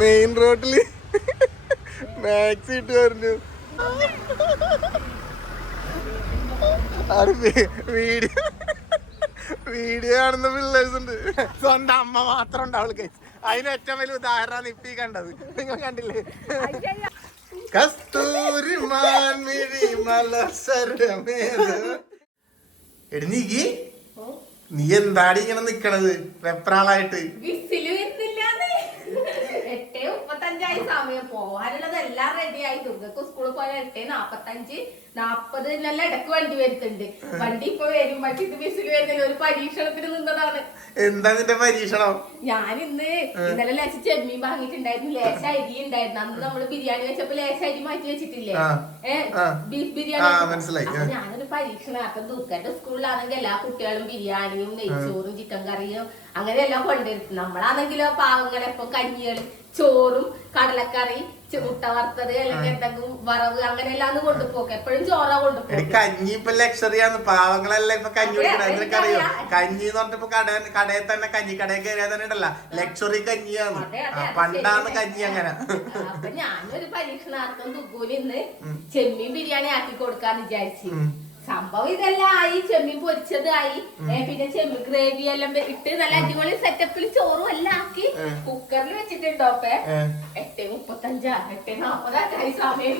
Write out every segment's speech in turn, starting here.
Main റോഡില് max ഇട്ട് പറഞ്ഞു. വീഡിയോ വീഡിയോ കാണുന്ന പിള്ളേഴ്സ് ഉണ്ട്. സ്വന്തം അമ്മ മാത്രം ഉണ്ടാവുള്ളൂ കഴിച്ച്. അതിന് ഏറ്റവും വലിയ ഉദാഹരണമാണ് ഇപ്പീ കണ്ടത്. നിങ്ങൾ കണ്ടില്ലേ? കസ്തൂരി മാൻമിഴി മലസരമേത്. എടി നീ എന്താടി ഇങ്ങനെ നിക്കണത് വെപ്രാളായിട്ട്? സമയം പോകാനുള്ളത് എല്ലാം റെഡി ആയി. തുകക്ക് സ്കൂളിൽ പോയാൽ 8:45 40 ഇടക്ക് വണ്ടി വരുത്തുണ്ട്. വണ്ടി ഇപ്പൊ വരും. പക്ഷെ ഇത് ബസ്സിൽ വരുന്നില്ല. ഒരു പരീക്ഷണത്തിന് നിന്നതാണ്. എന്താ നിന്റെ പരീക്ഷണം? ഞാൻ ഇന്നലെ ലേശ ചെമ്മീൻ വാങ്ങിയിട്ടുണ്ടായിരുന്നു. ലേശ അരി ഉണ്ടായിരുന്നു. അന്ന് നമ്മള് ബിരിയാണി വെച്ചപ്പോ ലേശ അരി മാറ്റി വെച്ചിട്ടില്ലേ, ബീഫ് ബിരിയാണി. ഞാനൊരു പരീക്ഷണാക്കം ദുഃഖന്റെ സ്കൂളിലാണെങ്കിൽ എല്ലാ കുട്ടികളും ബിരിയാണിയും നെയ്ച്ചോറും ചിക്കൻ കറിയും അങ്ങനെയെല്ലാം കൊണ്ടുവരും. നമ്മളാണെങ്കിലോ പാവങ്ങളെ ഇപ്പൊ കഞ്ഞികള് ചോറും കടലക്കറി മുട്ട വറുത്തത് അല്ലെങ്കിൽ എന്തെങ്കിലും വറവ് അങ്ങനെയെല്ലാം കൊണ്ടുപോക്ക്. എപ്പോഴും ചോറ കൊണ്ടുപോകും. കഞ്ഞി ഇപ്പൊ ലക്ഷറിയാന്ന്. പാവങ്ങളെല്ലാം ഇപ്പൊ കഞ്ഞി കുടിക്കണറിയോ? കഞ്ഞി എന്ന് പറഞ്ഞിപ്പോ കടയിൽ തന്നെ കഞ്ഞി കടയിൽ കയറിയാൽ തന്നെ ഉണ്ടല്ല ലക്ഷറി കഞ്ഞിയാണ്. പണ്ടാണ് കഞ്ഞി അങ്ങനെ. അപ്പൊ ഞാനൊരു പരീക്ഷണാർത്ഥം ദുഃഖൂല് ഇന്ന് ചെമ്മീൻ ബിരിയാണി ആക്കി കൊടുക്കാന്ന് വിചാരിച്ചു. സംഭവം ഇതെല്ലാം ആയി. ചെമ്മീൻ പൊരിച്ചത് ആയി. പിന്നെ ചെമ്മീൻ ഗ്രേവി എല്ലാം ഇട്ട് നല്ല അടിപൊളി സെറ്റപ്പിൽ ചോറും എല്ലാം ആക്കി കുക്കറിൽ വെച്ചിട്ടുണ്ടോ? 8:35 8:40 സമയം.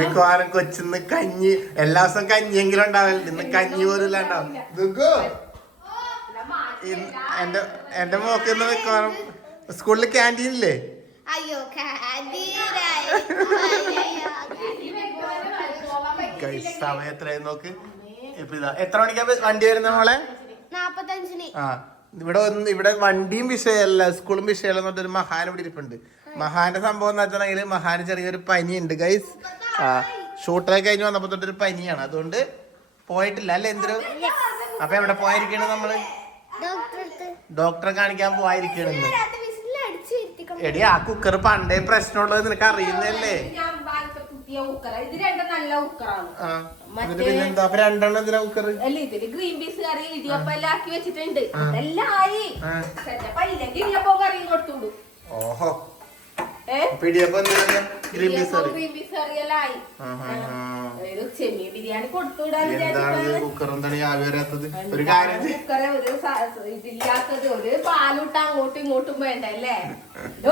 മിക്കവാറും കൊച്ചിന്ന് കഞ്ഞി എല്ലാ ദിവസവും കഞ്ഞിയെങ്കിലും ഉണ്ടാവില്ല. ഇന്ന് കഞ്ഞി പോലും ഉണ്ടാവും. എന്റെ മോക്ക് ഇന്ന് മിക്കവാറും സ്കൂളിൽ ക്യാൻറ്റീനില്ലേ? അയ്യോ സമയം എത്രയായി നോക്ക്. ഇപ്പൊ ഇതാ എത്ര മണിക്കാ വണ്ടി വരുന്ന മോളെ? 45. ആ ഇവിടെ വണ്ടിയും വിഷയമല്ല സ്കൂളും വിഷയമല്ല എന്ന് പറഞ്ഞൊരു മഹാൻ ഇവിടെ ഇരിപ്പുണ്ട്. മഹാന്റെ സംഭവം എന്ന് വെച്ചിട്ടുണ്ടെങ്കിൽ മഹാന് ചെറിയൊരു പനിയുണ്ട് ഗൈസ്. ഷൂട്ടൊക്കെ കഴിഞ്ഞ് വന്നപ്പോ തൊട്ടൊരു പനിയാണ്. അതുകൊണ്ട് പോയിട്ടില്ല അല്ലേ എന്തിനു? അപ്പൊ എവിടെ പോയിരിക്കണത് നമ്മള്? ഡോക്ടറെ കാണിക്കാൻ പോയിരിക്കണെന്ന്. എടി ആ കുക്കർ പണ്ടേ പ്രശ്നമുള്ളത് നിനക്ക് അറിയുന്നല്ലേ? പിന്നെന്താ രണ്ടെണ്ണം എന്തിനാ കുക്കർ? ഗ്രീൻ പീസ് കറി ഇടിയപ്പം എല്ലാം ആക്കി വെച്ചിട്ടുണ്ട്. അതെല്ലാം ആയി. ഇടിയപ്പം കറിയും കൊടുത്തുള്ളൂ. ഓഹോ ചെമ്മീൻ ബിരിയാണി കൊടുത്തുവിടാൻ ഒരു കാര്യം ഇതില്ലാത്തത് ഒരു പാലിട്ട് അങ്ങോട്ടും ഇങ്ങോട്ടും വേണ്ടല്ലേ?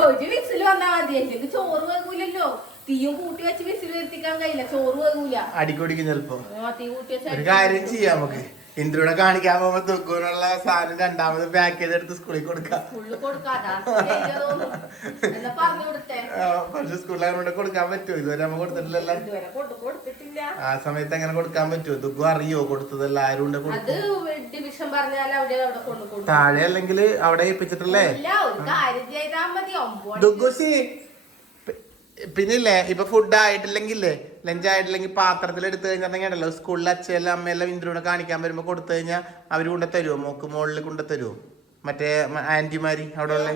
ഒരു വിസിൽ വന്നാ മതി. എനിക്ക് ചോറ് വേകൂലല്ലോ. തീയും കൂട്ടി വെച്ച് വിസിൽ വരുത്തിക്കാൻ കഴിയില്ല. ചോറ് വേകൂല. അടിക്കൊടിക്കും ചിലപ്പോ. തീ കൂട്ടി വെച്ചാൽ ഒരു കാര്യം ചെയ്യാം നമുക്ക്. ഇന്ദ്രൂടെ കാണിക്കാൻ പോകുമ്പോ തുക്കുനുള്ള സാധനം രണ്ടാമത് പാക്ക് ചെയ്തെടുത്ത് സ്കൂളിൽ കൊടുക്കാം. പക്ഷെ സ്കൂളിൽ കൊടുക്കാൻ പറ്റുമോ? ഇതുവരെ നമ്മ കൊടുത്തിട്ടില്ലല്ലോ. ആ സമയത്ത് എങ്ങനെ കൊടുക്കാൻ പറ്റുമോ? ദുഃഖം അറിയോ കൊടുത്തതല്ല? ആരും താഴെ അല്ലെങ്കിൽ അവിടെ ഏൽപ്പിച്ചിട്ടല്ലേ? ദുഃഖുസി പിന്നില്ലേ ഇപ്പൊ ഫുഡ് ആയിട്ടില്ലെങ്കിലേ ലഞ്ച് ആയിട്ടില്ലെങ്കിൽ പാത്രത്തിൽ എടുത്തു കഴിഞ്ഞിട്ടുണ്ടെങ്കിലോ സ്കൂളിലെ അച്ഛനെല്ലാം അമ്മയെല്ലാം ഇന്ദ്രൂടെ കാണിക്കാൻ വരുമ്പോ കൊടുത്തു കഴിഞ്ഞാൽ അവര് കൊണ്ടു തരുമോ? മോക്ക് മുകളിൽ കൊണ്ടു തരുമോ? മറ്റേ ആന്റിമാരി അവിടെ ഉള്ള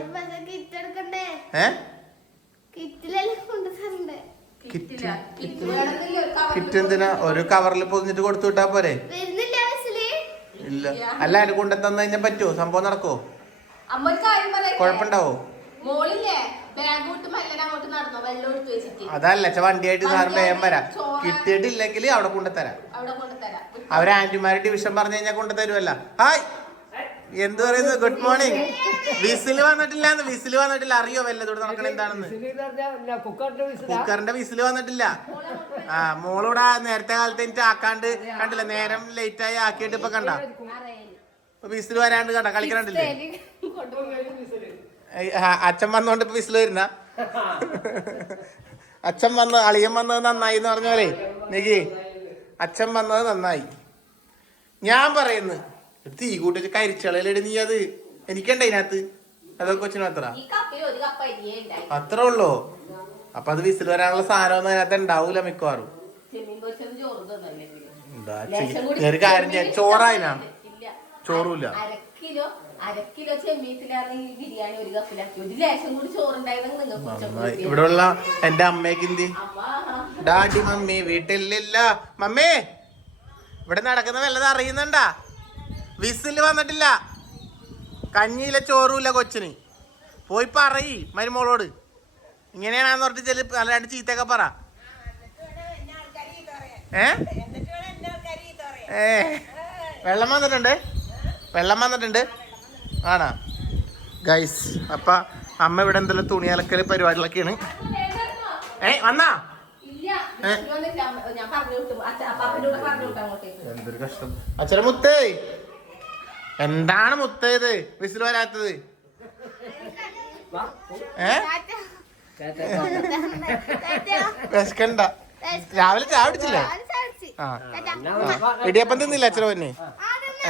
കിറ്റ് എന്തിനാ? ഒരു കവറിൽ പൊതിഞ്ഞിട്ട് കൊടുത്തു വിട്ടാ പോരെ? ഇല്ല അല്ല അതിന് കൊണ്ടു തന്നു കഴിഞ്ഞാൽ പറ്റുമോ? സംഭവം നടക്കോ? കുഴപ്പമുണ്ടാവോ? അതല്ല വണ്ടിയായിട്ട് സാറ് വേഗം വരാം. കിട്ടിയിട്ടില്ലെങ്കിൽ അവിടെ കൊണ്ടുതരാം. അവര് ആന്റിമാര് ഡിവിഷൻ പറഞ്ഞു കഴിഞ്ഞാൽ കൊണ്ടുതരുമല്ല. ഹായ് എന്ത് പറയുന്നു? Good morning. വിസില് വന്നിട്ടില്ല. അറിയോ വല്ലതോട് നടക്കണ എന്താണെന്ന്? കുക്കറിന്റെ വിസില് വന്നിട്ടില്ല. ആ മോളിവിടെ നേരത്തെ കാലത്ത് എനിക്ക് ആക്കാണ്ട് കണ്ടില്ല. നേരം ലേറ്റ് ആയി ആക്കിയിട്ട് ഇപ്പൊ കണ്ട വിസില് വരാണ്ട് കണ്ട കളിക്കണ്ടില്ലേ? അച്ഛൻ വന്നോണ്ട് ഇപ്പൊ വിസില് വരുന്ന അച്ഛൻ വന്ന് അളിയൻ വന്നത് നന്നായി എന്ന് പറഞ്ഞ പോലെ നിക്ക് അച്ഛൻ വന്നത് നന്നായി. ഞാൻ പറയുന്നു തീ കൂട്ടി കരിച്ചളയിലിട്. നീ അത് എനിക്കുണ്ട് അതിനകത്ത്. അതൊക്കെ കൊച്ചിന് അത്ര ഉള്ളോ? അപ്പൊ അത് വിസിൽ വരാനുള്ള സാധനം അതിനകത്ത് ഉണ്ടാവൂല മിക്കവാറും. ഒരു കാര്യം ചെയ്യാം. ചോറായിനാ? ചോറുമില്ല. ഇവിടെ ഉള്ള എന്റെ അമ്മയ്ക്ക് എന്തി ഡാഡി മമ്മി വീട്ടിലില്ല. മമ്മി ഇവിടെ നടക്കുന്ന വല്ലതും അറിയുന്നുണ്ടാ? വിസില് വന്നിട്ടില്ല. കഞ്ഞിയില്ല ചോറുമില്ല കൊച്ചിന്. പോയി പറയ് മരുമോളോട് ഇങ്ങനെയാണെന്ന് പറഞ്ഞിട്ട് ചെല്ലു അല്ലാണ്ട് ചീത്തൊക്കെ പറ. വെള്ളം വന്നിട്ടുണ്ട്, വെള്ളം വന്നിട്ടുണ്ട് ആണാ ഗൈസ്. അപ്പൊ അമ്മ ഇവിടെ എന്തെല്ലാം തുണി അലക്കല് പരിപാടികളൊക്കെയാണ്. വന്നാ എന്തൊരു കഷ്ടം. അച്ഛനെ മുത്തേ എന്താണ് മുത്തേത് വിസിൽ വരാത്തത്? വിശക്കണ്ട. രാവിലെ ചായ പിടിച്ചില്ലേ? ആ ഇടിയപ്പം തിന്നില്ല അച്ഛനെ പൊന്നെ.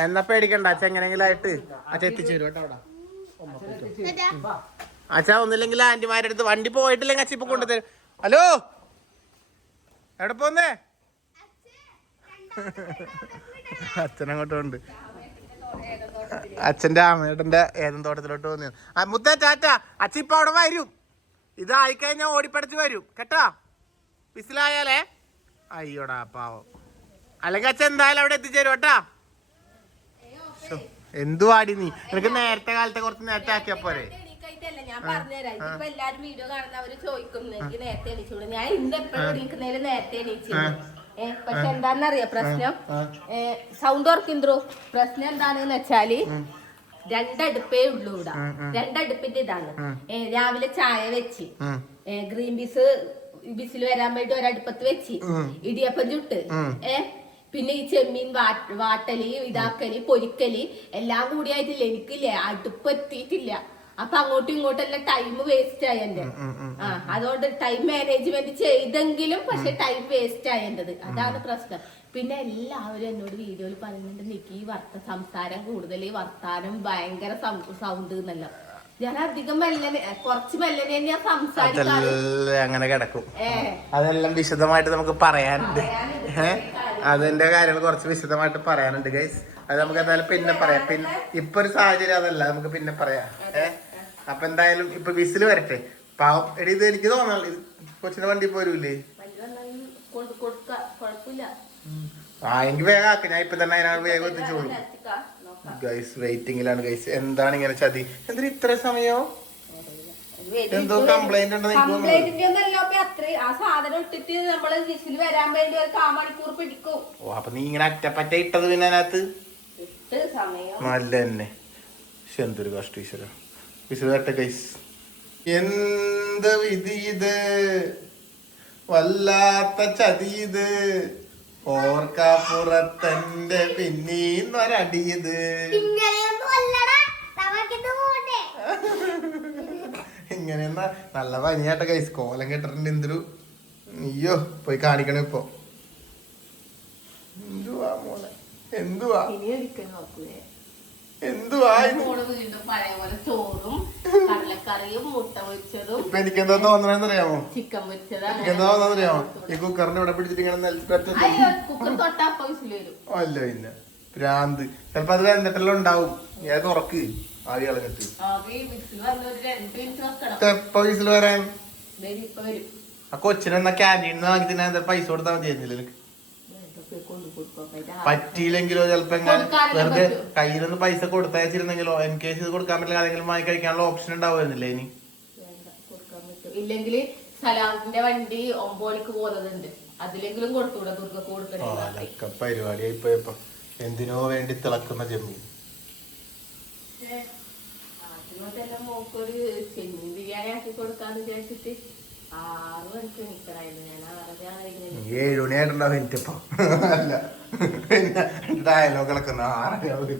എന്നാ പേടിക്കണ്ട, അച്ഛൻ എങ്ങനെയെങ്കിലും ആയിട്ട് അച്ഛൻ എത്തിച്ചു തരും കേട്ടോ. അവിടെ അച്ഛാ ഒന്നില്ലെങ്കിൽ ആന്റിമാരുടെ അടുത്ത് വണ്ടി പോയിട്ടില്ലെങ്കിൽ അച്ഛൻ ഇപ്പൊ കൊണ്ടുതരും. ഹലോ എവിടെ പോന്നേ? അച്ഛനങ്ങോട്ടുണ്ട്. അച്ഛന്റെ അമ്മയുടെ ഏതും തോട്ടത്തിലോട്ട് പോന്നു. മുത്തേ ടാറ്റ. അച്ഛൻ ഇപ്പൊ അവിടെ വരും. ഇത് ആയിക്കഴിഞ്ഞാൽ ഓടിപ്പടച്ച് വരും കേട്ടാ. വിസിലായാലേ അയ്യോടാ പാവം. അല്ലെങ്കിൽ അച്ഛൻ എന്തായാലും അവിടെ എത്തിച്ചേരും കേട്ടാ. എന്തുവാടി നീ? നിനക്ക് നേരത്തെ കാലത്തെ കുറച്ച് നേരത്തെ ആക്കിയാ പോരെ? ഞാൻ പറഞ്ഞുതരാം. ഇപ്പൊ എല്ലാരും വീഡിയോ കാണുന്നവര് ചോദിക്കും എനിക്ക് നേരത്തെ എണീച്ചോളൂ. ഞാൻ ഇന്ന് എപ്പോഴും എണീക്കുന്നതിൽ നേരത്തെ എണീച്ചു. പക്ഷെ എന്താന്നറിയാ പ്രശ്നം? സൗണ്ട് വർക്കിന്തോ പ്രശ്നം എന്താണെന്ന് വെച്ചാല് രണ്ടടുപ്പേ ഉള്ളൂ ഇവിടെ. രണ്ടടുപ്പിന്റെ ഇതാണ്. രാവിലെ ചായ വെച്ച് ഗ്രീൻ പീസ് ബിസിൽ വരാൻ വേണ്ടി ഒരടുപ്പത്ത് വെച്ച് ഇടിയപ്പം ചുട്ട് പിന്നെ ഈ ചെമ്മീൻ വാട്ടല് ഇതാക്കല് പൊരിക്കല് എല്ലാം കൂടി ആയിട്ടില്ല. എനിക്കില്ലേ അടുപ്പ് എത്തിയിട്ടില്ല. അപ്പൊ അങ്ങോട്ടും ഇങ്ങോട്ടെല്ലാം ടൈം വേസ്റ്റ് ആയ എന്റെ. അതുകൊണ്ട് ടൈം മാനേജ്മെന്റ് ചെയ്തെങ്കിലും പക്ഷെ ടൈം വേസ്റ്റ് ആയേണ്ടത്. അതാണ് പ്രശ്നം. പിന്നെ എല്ലാവരും എന്നോട് വീഡിയോയിൽ പറയുന്നുണ്ട് നിക്ക് ഈ സംസാരം കൂടുതൽ, വർത്താനം ഭയങ്കര സൗണ്ട് എന്നല്ലോ. ഞാൻ അധികം മെല്ലനെ കുറച്ച് മെല്ലനെ ഞാൻ സംസാരിക്കാറ്. അങ്ങനെ കിടക്കും. അതെല്ലാം വിശദമായിട്ട് നമുക്ക് പറയാനുണ്ട്. അതിന്റെ കാര്യങ്ങൾ കുറച്ച് വിശദമായിട്ട് പറയാനുണ്ട് ഗൈസ്. അത് നമുക്ക് എന്തായാലും പിന്നെ പറയാം. പിന്നെ ഇപ്പൊ ഒരു സാഹചര്യം അതല്ല, നമുക്ക് പിന്നെ പറയാം. അപ്പൊ എന്തായാലും ഇപ്പൊ വിസില് വരട്ടെ. പാവം എടി ഇത് എനിക്ക് തോന്നാ കൊച്ചിന്റെ വണ്ടി പോരൂലേ? എങ്കിൽ വേഗം ആക്ക. ഞാൻ ഇപ്പൊ തന്നെ അതിനാണ് വേഗം എത്തിച്ചോളൂ. Guys വെയിറ്റിംഗിലാണ് guys. എന്താണ് ഇങ്ങനെ ചതി? എന്തിനാ ഇത്ര സമയോ? എന്തോ കംപ്ലൈന്റ് ഉണ്ടെന്ന് എനിക്ക് തോന്നുന്നു. ഓ അപ്പൊ നീ ഇങ്ങനെ അറ്റപ്പറ്റ ഇട്ടത് പിന്നെ അതിനകത്ത് നല്ല തന്നെ. പക്ഷെ എന്തൊരു കഷ്ടം ഈശ്വര. വിശദമായിട്ട് ഗൈസ്. എന്ത് വിധി ഇത്, വല്ലാത്ത ചതി ഇത്, ഓർക്കാപ്പുറത്തന്റെ പിന്നീന്നൊരടിയത്. ഇങ്ങനെയെന്നാ നല്ല പനിയാട്ട ഗൈസ്. കോലം കെട്ടിട്ടുണ്ട്. എന്തൊരു അയ്യോ പോയി കാണിക്കണം ഇപ്പൊ. എന്തുവാ മോളെ എന്തുവാ എന്തുവാ ഇപ്പൊ എനിക്കെന്താ തോന്നണെന്നറിയാമോ? എനിക്കെന്താ തോന്നറിയാമോ? ഈ കുക്കറിനെ ഇവിടെ പിടിച്ചിട്ട് ഇങ്ങനെ അല്ല പിന്നെ ഭ്രാന്ത്. ചിലപ്പോ അത് വെന്തിട്ടെല്ലാം ഉണ്ടാവും. ഞാൻ തുറക്ക് ആവി കളഞ്ഞിട്ട്. എപ്പ വീസിൽ വരാൻ? ആ കൊച്ചിനെന്നാ ക്യാൻറ്റീനിൽ വാങ്ങി തിന്നാൻ പൈസ കൊടുത്താൽ മതിയായിരുന്നില്ല എനിക്ക്? പറ്റിയില്ലെങ്കിലോ ചിലപ്പോ വെറുതെ കയ്യിലൊന്ന് പൈസ കൊടുത്തയച്ചിരുന്നെങ്കിലോ എൻ കേസ് ഇത് കൊടുക്കാൻ പറ്റില്ല ആരെങ്കിലും വാങ്ങി കഴിക്കാനുള്ള ഓപ്ഷൻ ഉണ്ടാവുമായിരുന്നില്ലേ? ഇനി ഇല്ലെങ്കിൽ സലാമിന്റെ വണ്ടി 9 മണിക്ക് പോകുന്നുണ്ട്, അതിലെങ്കിലും കൊടുത്തൂടെ? അതൊക്കെ പരിപാടിയായി പോയപ്പോ എന്തിനോ വേണ്ടി തിളക്കുന്ന ജമ്മീൻ. ആദ്യമൊക്കെല്ലാം മോക്കൊരു ചെമ്മീൻ ബിരിയാണി ആക്കി കൊടുക്കാന്ന് വിചാരിച്ചിട്ട് 6 മണിക്ക് എണീക്കണായിരുന്നു. ഞാൻ 6:30 7 മണിയായിട്ടുണ്ടാവും എനിക്കിപ്പോ. അല്ല പിന്നെ ഡയലോഗുകളൊക്കെ 6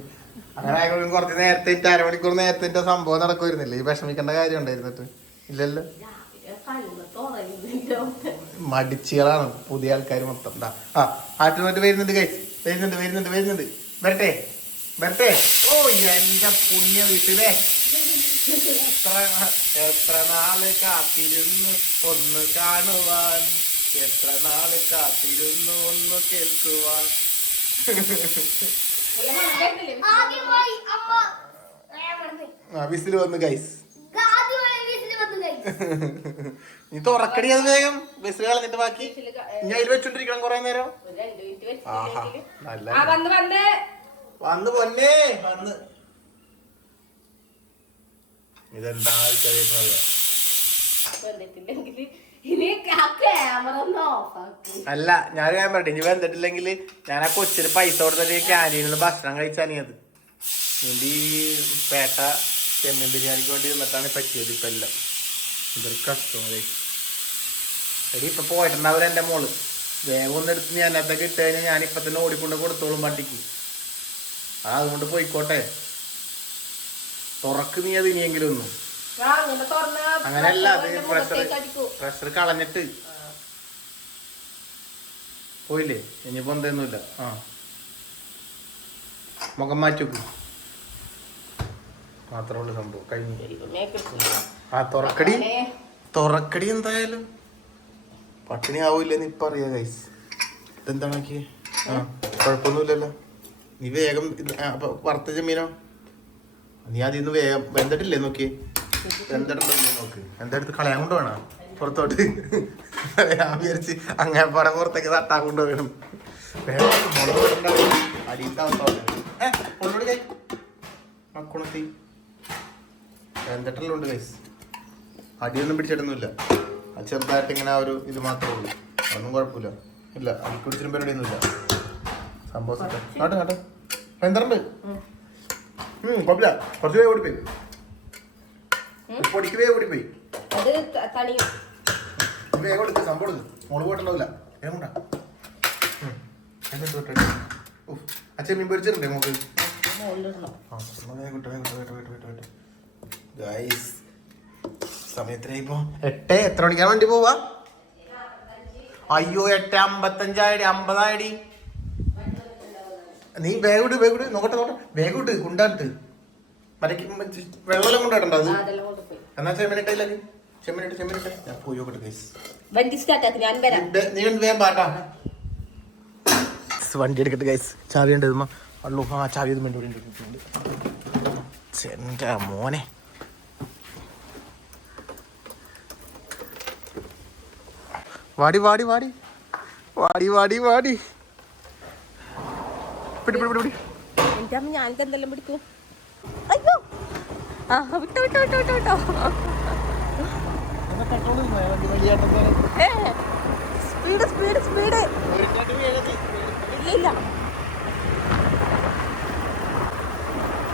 അങ്ങനെ ആയിക്കോളും. കുറച്ച് നേരത്തെ 1/2 മണിക്കൂർ നേരത്തെ സംഭവം നടക്കുമായിരുന്നില്ല. ഈ വിഷമിക്കേണ്ട കാര്യം ഉണ്ടായിരുന്നിട്ട് ഇല്ലല്ലോ. മടിച്ചുകളാണ് പുതിയ ആൾക്കാർ മൊത്തം. ആറ്റുമായിട്ട് വരുന്നുണ്ട് വരുന്നുണ്ട് വരട്ടെ വരട്ടെ. ഓ എന്റെ പുണ്യ വീട്ടിലെ എത്ര നാള് കാത്തിരുന്നു ഒന്ന് കാണുവാൻ, എത്ര നാള് കാത്തിരുന്നു ഒന്ന് കേൾക്കുവാൻ. വിസിൽ വന്നു ഗൈസ്. നീ തുറക്കടി അത് വേഗം. വിസിൽ കളഞ്ഞിട്ട് ബാക്കി ഞാൻ അതിൽ വെച്ചോണ്ടിരിക്കണം കൊറേ നേരം. ആഹാ നല്ല വന്ന് പൊന്നേ വന്ന്. ഇതെന്താ അറിയാം. വെന്തിട്ടില്ലെങ്കിൽ ഇനി ആ ക്യാമറ ഒന്ന് ഓഫാക്കി. അല്ല ഞാൻ പറയട്ടെ, ഇനി വെന്തിട്ടില്ലെങ്കിൽ ഞാൻ ആ കൊച്ചിന് പൈസ കൊടുത്തിട്ട് ക്യാൻറ്റീനിൽ നിന്ന് ഭക്ഷണം കഴിച്ചാൽ അത് ഇനി പേട്ട ചെമ്മീൻ ബിരിയാണിക്ക് വേണ്ടി നിന്നിട്ടാണ് പറ്റിയത്. ഇപ്പം എല്ലാം ഇതൊരു കഷ്ടം. എടി ഇപ്പം പോയിട്ടുണ്ടാവില്ല എൻ്റെ മോള്. വേഗം ഒന്ന് എടുത്ത് ഞാൻ അതിനകത്തൊക്കെ ഇട്ട് കഴിഞ്ഞാൽ ഞാൻ ഇപ്പം തന്നെ ഓടിക്കൊണ്ട് കൊടുത്തോളും വണ്ടിക്ക്. അതുകൊണ്ട് പോയിക്കോട്ടെ, തുറക്ക് നീ അത് ഇനിയെങ്കിലും ഒന്നും. അങ്ങനെയല്ല, അത് പ്രഷർ കളഞ്ഞിട്ട് പോയില്ലേ, ഇനിയിപ്പോ എന്തൊന്നുമില്ല. മുഖം മാറ്റി മാത്രമേ ഉള്ളു സംഭവം. കഴിഞ്ഞു. തുറക്കടി എന്തായാലും പട്ടിണി ആവൂല്ലെന്ന് ഇപ്പൊ അറിയാ ഗൈസ്. ഇതെന്താണാക്കി? കുഴപ്പമൊന്നുമില്ലല്ലോ. നീ വേഗം വറുത്ത ചെമ്മീനോ നീ അതിന്ന് വേഗം വെന്തിട്ടില്ലേ നോക്കി. വെന്തിട്ടുണ്ടോ നോക്ക്. എന്തെടുത്ത് കളയാൻ കൊണ്ട് വേണം പുറത്തോട്ട്. ഞാൻ വിചാരിച്ച് അങ്ങനെ പടം പുറത്തേക്ക് തട്ടാൻ കൊണ്ടുപോകണം. മക്കുണത്തി വെന്തിട്ടുള്ളുണ്ട് ഗൈസ്. അടിയൊന്നും പിടിച്ചിട്ടൊന്നുമില്ല. അത് ചെറുതായിട്ട് ഇങ്ങനെ ആ ഒരു ഇത് മാത്രമേ ഉള്ളൂ. അതൊന്നും കുഴപ്പമില്ല. ഇല്ല അടിക്ക് പിടിച്ചിട്ടും പരിപാടിയൊന്നുമില്ല. സംഭവം നാട്ടെ നാട്ടെ വെന്തറുണ്ട്. കുഴപ്പമില്ല. കുറച്ച് വേഗം ഓടിപ്പോയി. പൊടിക്ക് വേഗം ഓടിപ്പോയി. വേഗം എടുത്ത് സംഭവം എടുത്ത് മോള് പോയിട്ടുണ്ടാവില്ല. വേഗം കൊണ്ടാ അച്ഛൻ മീൻ പൊരിച്ചിട്ടുണ്ടേ മോക്ക്. സമയത്തിനായിപ്പോ 8 എത്ര മണിക്കാണ് വണ്ടി പോവാ? അയ്യോ 8:55 50 നീ വേഗം വേഗം നോക്കട്ടെ വേഗം കുണ്ടാലിട്ട് മറ്റേ വെള്ളം കൊണ്ടാട്ടണ്ട. അത് എന്നാ ചെമ്മനിട്ടല്ലേ ചെമ്മനിട്ട് ഞാൻ പോയി നോക്കട്ടെ ഗൈസ്. നീ വേഗം പാട്ടാ. വണ്ടി എടുക്കട്ടെ ഗൈസ്. ചാവി ഉണ്ട് അള്ളൂ. ചാവി ഒന്നും വേണ്ടി എന്റെ മോനെ. വാടി വാടി വാടി വാടി വാടി വാടി പിടി പിടി പിടി. എന്റെ അമ്മ ഞാനിത് എന്തെല്ലാം പിടിക്കും. അയ്യോ വിട്ടോ വിട്ടോ വിട്ടോ വിട്ടോ വിട്ടോ. Speed speed speed. ഇല്ല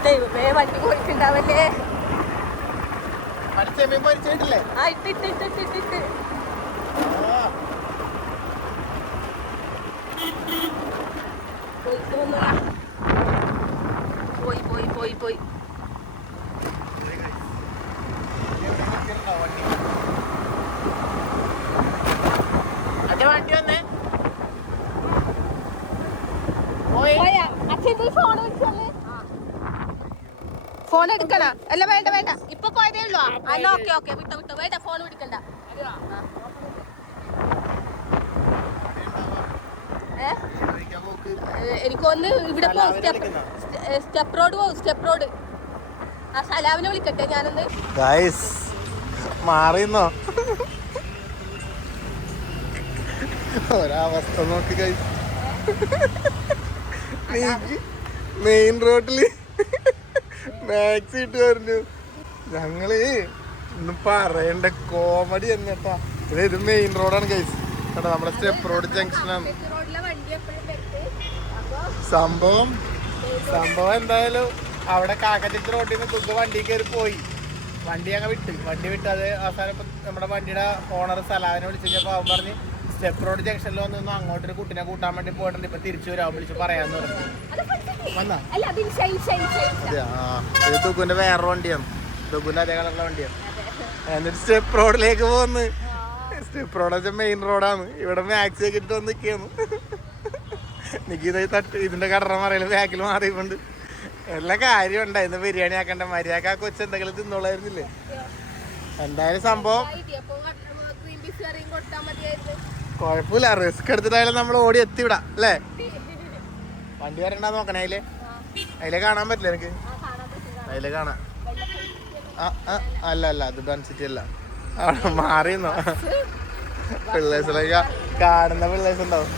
ദൈവമേ വണ്ടി പോയിട്ടുണ്ടാവല്ലേ. ആ ഇട്ടിട്ട് പോയി പോയി പോയി പോയി. അച്ഛൻ വണ്ടി വന്നേ. ഫോൺ എടുക്കണ അല്ല വേണ്ട വേണ്ട ഇപ്പൊ പോയതേ ഉള്ളൂ. എന്നാ ഓക്കെ ഓക്കെ വിട്ടോ വിട്ടോ വേണ്ട ഫോൺ പിടിക്കണ്ട. എനിക്കൊന്ന് ഇവിടെ സ്റ്റെപ്പ് റോഡ് പോകും. സ്റ്റെപ്പ് റോഡ് ആ സലാമിനെ വിളിക്കട്ടെ ഞാനൊന്ന്. മാറിയെന്നോ ഒരവസ്ഥ നോക്കി ഗൈസ്. മെയിൻ റോഡില് മാക്സി ഇട്ട് പറഞ്ഞു. ഞങ്ങള് ഇന്ന് പറയണ്ട കോമഡി എന്നിട്ടാ. ഇത് മെയിൻ റോഡാണ് ഗൈസ്. കേട്ടോ നമ്മുടെ സ്റ്റെപ്പ് റോഡ് ജംഗ്ഷനാണ് സംഭവം. എന്തായാലും അവിടെ കാക്കച്ചിട്ട് റോഡിൽ നിന്ന് കുക്ക് വണ്ടി കയറി പോയി. വണ്ടി അങ്ങ് വിട്ട് അത് അവസാനം ഇപ്പം നമ്മുടെ വണ്ടിയുടെ ഓണർ സലാവിനെ വിളിച്ചു കഴിഞ്ഞപ്പോൾ അവൻ പറഞ്ഞ് സ്റ്റെപ്പ് റോഡ് ജംഗ്ഷനിൽ വന്നു അങ്ങോട്ടൊരു കുട്ടിനെ കൂട്ടാൻ വേണ്ടി പോയിട്ടുണ്ട്. ഇപ്പൊ തിരിച്ചു വരാൻ വിളിച്ച് പറയാന്ന് പറഞ്ഞു. വന്നാ ഇത് തുകുന്റെ വേറെ വണ്ടിയാണ്. തുകുന്റെ അതേ കളറുള്ള വണ്ടിയാണ്. എന്നിട്ട് സ്റ്റെപ്പ് റോഡിലേക്ക് പോന്ന്. സ്റ്റെപ്പ് റോഡ് വെച്ചാൽ മെയിൻ റോഡാണ്. ഇവിടെ മാക്സി ഒക്കെ ഇട്ട് വന്ന് നിൽക്കുകയാണ്. എനിക്ക് ഇതിന്റെ കടറ മറയില് ബാക്കിൽ മാറിയിട്ടുണ്ട്. എല്ലാ കാര്യം ഉണ്ടായിരുന്നു. ബിരിയാണി ആക്കണ്ട മര്യാദ ആ കൊച്ചു എന്തെങ്കിലും തിന്നോളായിരുന്നില്ലേ. എന്തായാലും സംഭവം കുഴപ്പമില്ല. റിസ്ക് എടുത്തിട്ടായാലും നമ്മൾ ഓടി എത്തിവിടാം അല്ലേ. വണ്ടി വരണ്ടാ നോക്കണേ. അതിലെ കാണാൻ പറ്റില്ല എനിക്ക്. അതിലെ കാണാം. അല്ല അത് ഡൻസിറ്റി അല്ല. അവിടെ മാറിയെന്നോ പിള്ളേഴ്സിലേക്ക് കാണുന്ന പിള്ളേഴ്സ് ഉണ്ടാവും.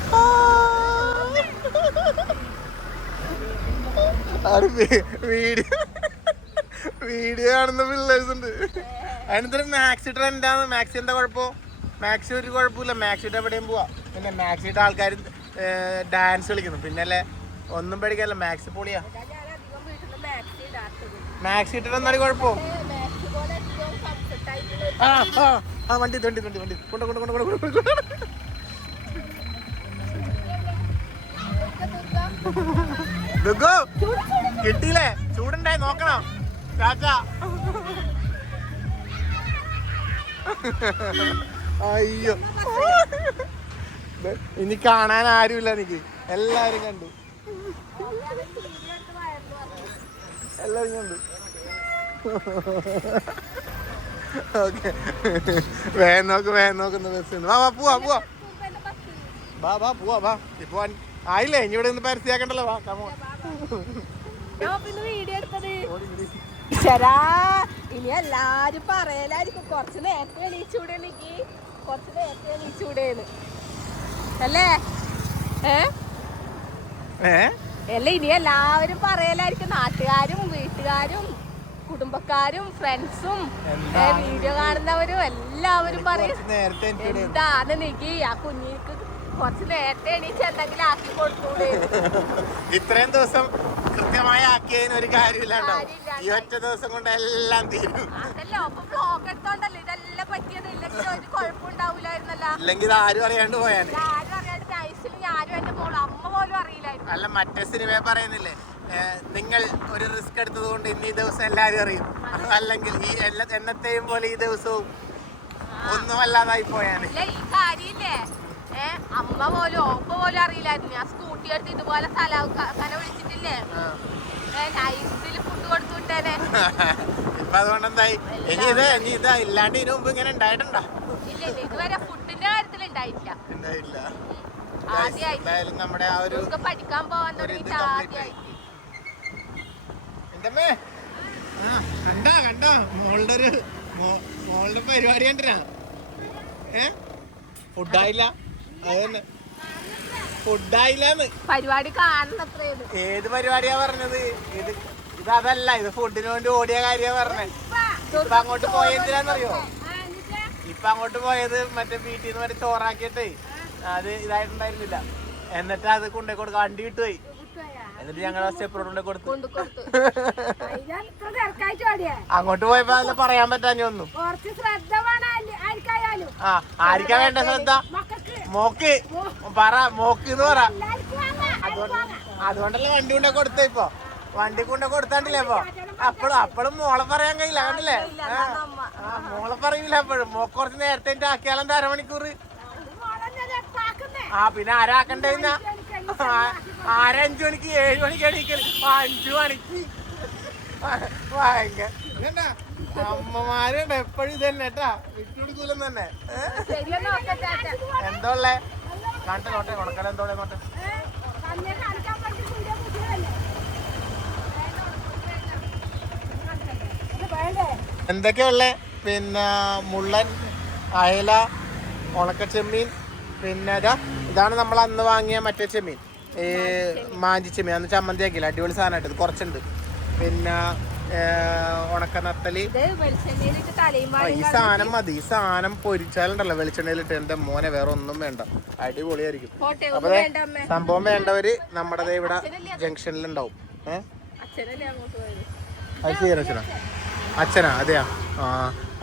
വീഡിയോ കാണുന്ന പിള്ളേഴ്സ് ഉണ്ട്. അതിനെന്താ മാക്സി ട്രെൻഡാണ്. മാക്സി എന്താ കുഴപ്പം? മാക്സി ഒരു കുഴപ്പമില്ല. മാക്സി ഇട്ട് എവിടെയും പോവാ. പിന്നെ മാക്സി ഇട്ട് ആൾക്കാർ ഡാൻസ് കളിക്കുന്നു. പിന്നെ അല്ലേ ഒന്നും പേടിക്കാല്ല. മാക്സി പൊളിയാ. മാക്സി ഇട്ടിട്ട് എന്താണ് കുഴപ്പം? ആ വണ്ടി വണ്ടി വണ്ടി വണ്ടി കൊണ്ട് കൊണ്ട് കൊണ്ട് കൊണ്ട് കൊണ്ട് ദുഗു കിട്ടിയില്ലേ? ചൂടുണ്ടായി നോക്കണം ചാച്ചാ. അയ്യോ ഇനി കാണാൻ ആരുമില്ല. എനിക്ക് എല്ലാരും കണ്ടു. എല്ലാരും കണ്ടു. ഓക്കെ വേഗം നോക്കുന്ന ബസ്. വാ വാ പോവാ പോവാ വാ വാ പോവാ വാ. ഇപ്പൊ ആയില്ലേ? ഇനി ഇവിടെ നിന്ന് പരസ്യമാക്കണ്ടല്ലോ. വാ കമോൺ. ഇനി എല്ലാരും പറയലായിരിക്കും കുറച്ച് നേരത്തെ എണീച്ചൂടെ, എനിക്ക് കുറച്ച് നേരത്തെ എണീച്ചൂടേന്ന് അല്ലേ? അല്ല ഇനി എല്ലാവരും പറയലായിരിക്കും. നാട്ടുകാരും വീട്ടുകാരും കുടുംബക്കാരും ഫ്രണ്ട്സും വീഡിയോ കാണുന്നവരും എല്ലാവരും പറയും എന്താണ് നിക്ക് ആ കുഞ്ഞിക്ക് കുറച്ച് നേരത്തെ എണീച്ച് എന്തെങ്കിലും ആക്കി കൊടുത്തൂടെ. ഇത്രയും ദിവസം കൃത്യമായി ആക്കിയതിന് ഒരു കാര്യമില്ലാണ്ടോ? ഈ ഒറ്റ ദിവസം കൊണ്ട് എല്ലാം തീരും. അതല്ലോ അപ്പൊ ബ്ലോഗ് എടുത്തോണ്ടല്ലോ ഇതെല്ലാം പറ്റിയത്. ഇല്ലെങ്കിൽ ഒരു കുഴപ്പമുണ്ടാവൂലായിരുന്നല്ലോ. ഇല്ലെങ്കിൽ ആരും അറിയാണ്ട് പോയാന്. ആരും അറിയാണ്ട് നൈസിൽ ഞാനും എന്റെ മോളും അമ്മ പോലും അറിയില്ലായിരുന്നു. അല്ല മറ്റേ സിനിമ പറയുന്നില്ലേ, നിങ്ങൾ ഒരു റിസ്ക് എടുത്തത് കൊണ്ട് ഇന്ന് ഈ ദിവസം എല്ലാരും അറിയും. അല്ലെങ്കിൽ ഈ എന്നത്തെയും പോലെ ഈ ദിവസവും ഒന്നും അല്ലാതായി പോയാന്. ഈ കാര്യമില്ലേ അമ്മ പോലും ഓപ്പ പോലും അറിയില്ലായിരുന്നു. ഞാൻ സ്കൂട്ടി എടുത്ത് ഇതുപോലെ സ്ഥലം വിളിച്ചിട്ടില്ലേ നൈസിൽ ഫുഡ് കൊടുത്തു വിട്ടേനെ. ഇപ്പൊ അതുകൊണ്ട് എന്തായി? ഇനി ഇതാ ഇല്ലാണ്ട് ഇതിനു മുമ്പ് ഇങ്ങനെ ഉണ്ടായിട്ടുണ്ടോ? ഇല്ല ഇല്ല ഇതുവരെ ഫുഡിന്റെ കാര്യത്തിൽ ഉണ്ടായിട്ടില്ല. എന്തായാലും നമ്മുടെ ആ ഒരു പഠിക്കാൻ പോവാൻ തുടങ്ങിയിട്ട് ആദ്യമായി. കണ്ടോ മോളുടെ പരിപാടി കണ്ടിനാ? ഫുഡായില്ല. അതന്നെ ഫുഡായില്ലാന്ന്. പരിപാടി കാണുന്ന ഏത് പരിപാടിയാ പറഞ്ഞത്? ഇതല്ല, ഇത് ഫുഡിന് വേണ്ടി ഓടിയ കാര്യാ പറഞ്ഞേ. ഇപ്പൊ അങ്ങോട്ട് പോയതിനാന്നറിയോ? ഇപ്പൊ അങ്ങോട്ട് പോയത് മറ്റേ വീട്ടിൽ നിന്ന് വരെ ചോറാക്കിയിട്ടേ അത് ഇതായിട്ടുണ്ടായിരുന്നില്ല. എന്നിട്ട് അത് കൊണ്ടുപോയി കൊടുക്ക വണ്ടി വിട്ടുപോയി. എന്നിട്ട് ഞങ്ങളെ സ്റ്റെപ്പ് റോഡ് കൊടുത്തു. അങ്ങോട്ട് പോയപ്പോ അല്ല പറയാൻ പറ്റാഞ്ഞൊന്നും. ആ ആർക്കാ വേണ്ട ശ്രദ്ധ? മോക്ക് പറ, മോക്ക് എന്ന് പറ. അതുകൊണ്ടല്ലേ വണ്ടി കൊണ്ടേ കൊടുത്ത. ഇപ്പൊ വണ്ടി കൊണ്ടേ കൊടുത്താണ്ടില്ലേ? അപ്പൊ അപ്പോഴും മോളെ പറയാൻ കഴിയില്ല. കണ്ടില്ലേ? മോളെ പറയൂല അപ്പോഴും. മോക്ക് കുറച്ച് നേരത്തെ ആക്കിയാലെന്താ അരമണിക്കൂർ. പിന്നെ ആരാക്കണ്ടേ? 5 മണിക്ക് 7 മണിക്ക് എണീക്കൽ 5 മണിക്ക് ഭയങ്കര. അമ്മമാരുണ്ട് എപ്പോഴും ഇത് തന്നെ കേട്ടാ. വിട്ടുകൊടുക്കൂലെന്ന് തന്നെ. എന്തോള്ളേ കണ്ടേ നോട്ടെ ഉണക്കല എന്തോളെ നോട്ടെ. എന്തൊക്കെയാ ഉള്ളേ? പിന്നെ മുള്ളൻ, അയല, ഉണക്കച്ചെമ്മീൻ, പിന്നെ ഇതാണ് നമ്മൾ അന്ന് വാങ്ങിയ മറ്റേ ചെമ്മീൻ, മാഞ്ചി ചെമ്മീൻ. അന്ന് ചമ്മന്തി ആക്കിയില്ല, അടിപൊളി സാധനമായിട്ട്. ഇത് കുറച്ചുണ്ട്. പിന്നെ ഉണക്കനത്തല്. ഈ സാധനം മതി. ഈ സാധനം പൊരിച്ചാലുണ്ടല്ലോ വെളിച്ചെണ്ണയിലിട്ട്. എന്റെ മോനെ വേറെ ഒന്നും വേണ്ട, അടിപൊളിയായിരിക്കും. അപ്പൊ സംഭവം വേണ്ടവര് നമ്മുടെ ഇവിടെ ജംഗ്ഷനിൽ ഉണ്ടാവും. അത് ശരി അച്ഛനാ? അതെയാ.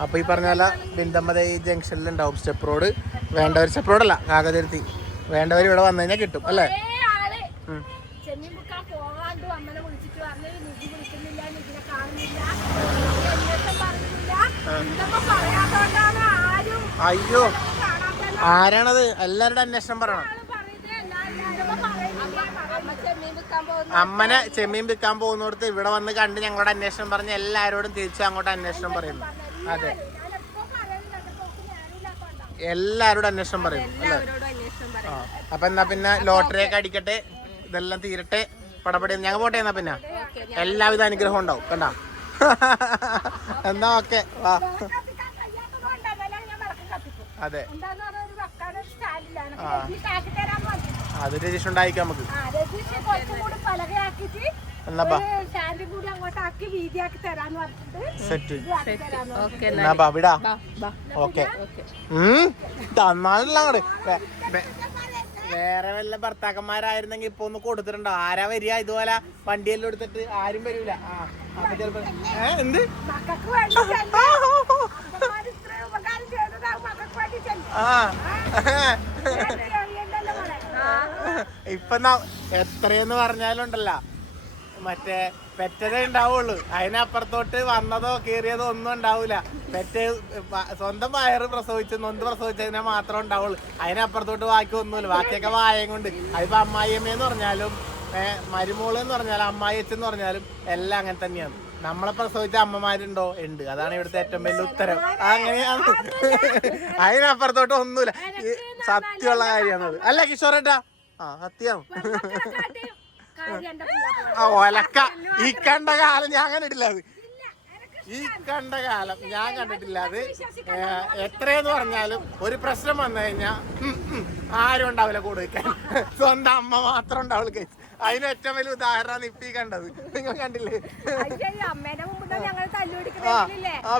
അപ്പൊ ഈ പറഞ്ഞ പോലെ ബിന്ദമ്മത ഈ ജംഗ്ഷനിൽ ഉണ്ടാവും. സ്റ്റെപ്പ് റോഡ് വേണ്ടവർ, സ്റ്റെപ്പ് റോഡല്ല കാകതിരുത്തി, വേണ്ടവർ ഇവിടെ വന്നു കഴിഞ്ഞാൽ കിട്ടും അല്ലേ? അയ്യോ ആരാണത്? എല്ലാവരുടെ അന്വേഷണം പറയണം. അമ്മനെ ചെമ്മീൻ വിൽക്കാൻ പോകുന്നിടത്ത് ഇവിടെ വന്ന് കണ്ട് ഞങ്ങളുടെ അന്വേഷണം പറഞ്ഞ് എല്ലാവരോടും തിരിച്ച് അങ്ങോട്ട് അന്വേഷണം പറയുന്നു. അതെ, എല്ലാവരോടും അന്വേഷണം പറയും അല്ലേ? അപ്പൊ എന്നാ പിന്നെ ലോട്ടറി ഒക്കെ അടിക്കട്ടെ, ഇതെല്ലാം തീരട്ടെ, പടപടി ഞങ്ങൾ പോട്ടെ. എന്നാ പിന്നെ എല്ലാവിധ അനുഗ്രഹം ഉണ്ടാവും. കണ്ടാ? എന്നാ ഓക്കെ. അതെ, അത് രജിസ്റ്റർ ഉണ്ടായിരിക്കാം നമുക്ക്. എന്നാ സ്റ്റാൻഡും കൂടി അങ്ങോട്ടാക്കി വീതിയാക്കി തരാന്ന് പറഞ്ഞിട്ട് സെറ്റ് ഓക്കെ എന്നാ ബാ വിടാ ബാ ഓക്കെ തന്നാലല്ല അങ്ങോട്ട് വേറെ വല്ല ഭർത്താക്കന്മാരായിരുന്നെങ്കിൽ ഇപ്പൊ ഒന്ന് കൊടുത്തിട്ടുണ്ടോ? ആരാ വരിക ഇതുപോലെ വണ്ടിയെല്ലാം എടുത്തിട്ട്? ആരും വരൂല. അപ്പൊ ചിലപ്പോ എന്ത് മക്കൾക്ക് വേണ്ടി അപ്പന്മാര് ഇത്രയും ഉപകാരം ചെയ്തത് മക്കൾക്ക് വേണ്ടി ഇപ്പൊ എത്രയെന്ന് പറഞ്ഞാലുണ്ടല്ലോ മറ്റേ പെറ്റതേ ഉണ്ടാവുള്ളൂ. അതിനപ്പുറത്തോട്ട് വന്നതോ കയറിയതോ ഒന്നും ഉണ്ടാവൂല. സ്വന്തം വയറ് പ്രസവിച്ച് നൊന്ത് പ്രസവിച്ചതിനെ മാത്രമേ ഉണ്ടാവുള്ളൂ. അതിനപ്പുറത്തോട്ട് ബാക്കി ഒന്നുമില്ല. ബാക്കിയൊക്കെ വായം കൊണ്ട്. അതിപ്പോ അമ്മായിയമ്മയെന്ന് പറഞ്ഞാലും മരുമോള് എന്ന് പറഞ്ഞാലും അമ്മായി അച്ഛന്ന് പറഞ്ഞാലും എല്ലാം അങ്ങനെ തന്നെയാണ്. നമ്മളെ പ്രസവിച്ച അമ്മമാരുണ്ടോ? ഉണ്ട്. അതാണ് ഇവിടുത്തെ ഏറ്റവും വലിയ ഉത്തരം. അങ്ങനെയാണ്. അതിനപ്പുറത്തോട്ട് ഒന്നുമില്ല. സത്യമുള്ള കാര്യമാണത്. അല്ല കിഷോറേട്ടാ? സത്യം. ഒലക്ക ഈ കണ്ട കാലം ഞാൻ കണ്ടിട്ടില്ല. അത് ഈ കണ്ട കാലം ഞാൻ കണ്ടിട്ടില്ല. അത് എത്രയെന്ന് പറഞ്ഞാലും ഒരു പ്രശ്നം വന്നു കഴിഞ്ഞാൽ ആരും ഉണ്ടാവില്ല കൂടെ വയ്ക്കാൻ. സ്വന്തം അമ്മ മാത്രം ഉണ്ടാവുള്ളൂ. അതിന് ഏറ്റവും വലിയ ഉദാഹരണമാണ് ഇപ്പീ കണ്ടത്. നിങ്ങൾ കണ്ടില്ലേ?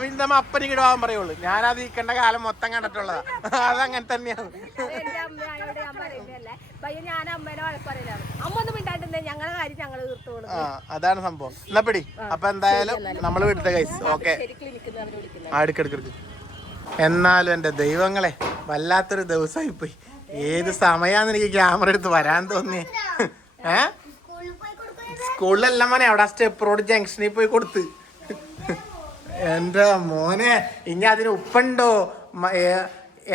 പിന്നെ അപ്പന് കിടാൻ പറയുള്ളൂ. ഞാനത് ഈ കണ്ട കാലം മൊത്തം കണ്ടിട്ടുള്ളതാ. അതങ്ങനെ തന്നെയാണ്. അതാണ് സംഭവം. എന്നാ പിടി. അപ്പൊ എന്തായാലും നമ്മള് വിട്ട കൈസ്. ഓക്കെ, അടുക്കെടുക്കെടുക്ക്. എന്നാലും എന്റെ ദൈവങ്ങളെ വല്ലാത്തൊരു ദിവസമായി പോയി. ഏത് സമയാന്ന് എനിക്ക് ക്യാമറ എടുത്ത് വരാൻ തോന്നിയേ. സ്കൂളിലെല്ലാം മോനെ അവിടെ സ്റ്റെപ്പ് റോഡ് ജംഗ്ഷനിൽ പോയി കൊടുത്ത്. എന്റെ മോനെ ഇനി അതിന് ഉപ്പുണ്ടോ?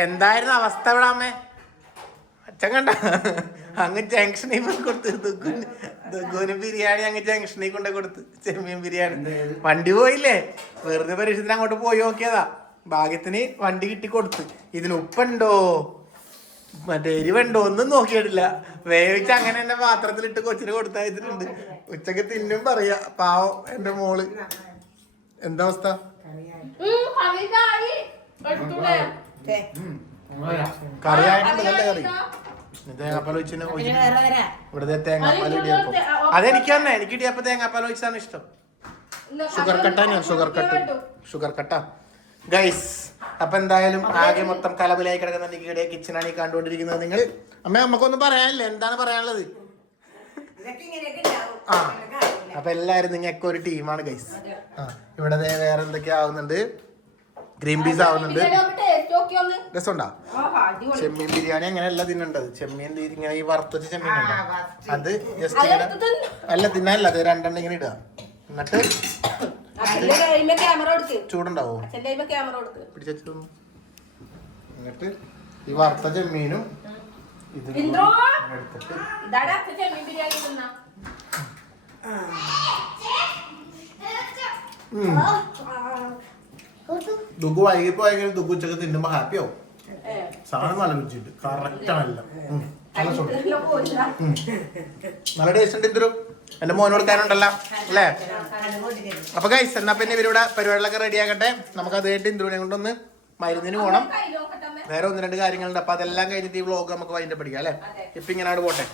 എന്തായിരുന്നു അവസ്ഥ ഇവിടെ അമ്മേ? അച്ഛൻ കണ്ട അങ്ങ് ജംഗ്ഷനിൽ പോയി കൊടുത്ത്. ദുഗുന് ബിരിയാണി അങ്ങ് ജംഗ്ഷനിൽ കൊണ്ടു കൊടുത്ത്. ചെമ്മീൻ ബിരിയാണി. വണ്ടി പോയില്ലേ? വെറുതെ പരീക്ഷത്തിന് അങ്ങോട്ട് പോയി നോക്കിയതാ. ഭാഗ്യത്തിന് വണ്ടി കിട്ടി കൊടുത്ത്. ഇതിന് ഉപ്പുണ്ടോ മറ്റേ എരിവുണ്ടോ ഒന്നും നോക്കിയിട്ടില്ല. വേവിച്ച് അങ്ങനെ എന്റെ പാത്രത്തിലിട്ട് കൊച്ചിന് കൊടുത്തയച്ചിട്ടുണ്ട്. ഉച്ചക്ക് തിന്നും പറയാ. പാവം എന്റെ മോള്. എന്താ അവസ്ഥ? കറിയായിട്ടുണ്ട്. നല്ല കറി. തേങ്ങാപ്പാൽ ഒഴിച്ചിന് ഇവിടുത്തെ തേങ്ങാപ്പാൽ ഇടിയപ്പം. അതെനിക്ക് തന്നെ. എനിക്ക് ഇടിയപ്പം തേങ്ങാപ്പാൽ ഒഴിച്ചാണ് ഇഷ്ടം. ഷുഗർ കട്ടാണ്. ഷുഗർ കട്ടാ ഗൈസ്. അപ്പൊ എന്തായാലും ആകെ മൊത്തം കലബലായി കിടക്കുന്ന നിങ്ങളുടെ കിച്ചണാണ് ഈ കണ്ടുകൊണ്ടിരിക്കുന്നത് നിങ്ങൾ. അമ്മ നമുക്കൊന്നും പറയാനില്ല. എന്താണ് പറയാനുള്ളത്? അപ്പൊ എല്ലാരും നിങ്ങൾക്ക് ഒരു ടീമാണ് ഗൈസ്. ഇവിടെ വേറെ എന്തൊക്കെയാ ആവുന്നുണ്ട്. ഗ്രീൻ പീസ് ആവുന്നുണ്ട്. രസമുണ്ടാ? ചെമ്മീൻ ബിരിയാണി അങ്ങനെയല്ല തിന്നണ്ടത്. ചെമ്മീൻ ഇങ്ങനെ ഈ വറുത്ത ചെമ്മീൻ ഉണ്ടോ അത് ജസ്റ്റ് ഇങ്ങനെ അല്ല തിന്നാനല്ല. അത് രണ്ടെണ്ണം ഇങ്ങനെ ഇടുക. എന്നിട്ട് ചൂടുണ്ടാവോ? പിടിച്ചു. എന്നിട്ട് ഈ വറുത്ത ചെമ്മീനും ഇത് എടുത്തിട്ട് ദുഗു വൈകി പോയെങ്കിൽ ദുഗു ഉച്ചക്ക് തിന്നുമ്പോ ഹാപ്പി ആവും. സാധനം നല്ല രുചിയുണ്ട്. കറക്റ്റ് ആണല്ലോ. നല്ല ടേസ്റ്റ് ഉണ്ട്. ഇതൊരു എന്റെ മോന് കൊടുക്കാനുണ്ടല്ലോ അല്ലേ? അപ്പൊ ഗൈസ് എന്നാ പിന്നെ ഇവരുടെ പരിപാടികളൊക്കെ റെഡി ആക്കട്ടെ. നമുക്ക് അത് കഴിഞ്ഞിട്ട് ഇന്ദുവിനെ കൊണ്ടൊന്ന് മരുന്നിന് പോകണം. വേറെ ഒന്ന് രണ്ട് കാര്യങ്ങളുണ്ട്. അപ്പൊ അതെല്ലാം കഴിഞ്ഞിട്ട് ഈ വ്ളോഗ് നമുക്ക് അതിന്റെ പഠിക്കാം അല്ലെ? ഇപ്പൊ ഇങ്ങനെ പോട്ടെ.